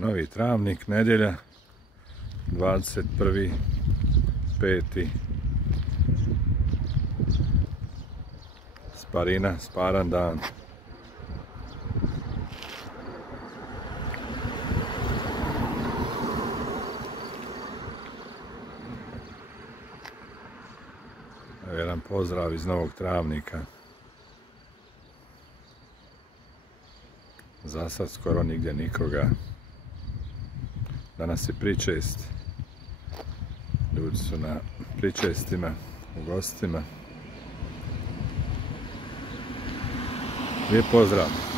Novi Travnik, nedjelja, 21.5. Sparina, sparan dan. Jedan pozdrav iz Novog Travnika. Za sad skoro nigdje nikoga. Danas je pričest. Ljudi su na pričestima, u gostima. Lijep pozdrav!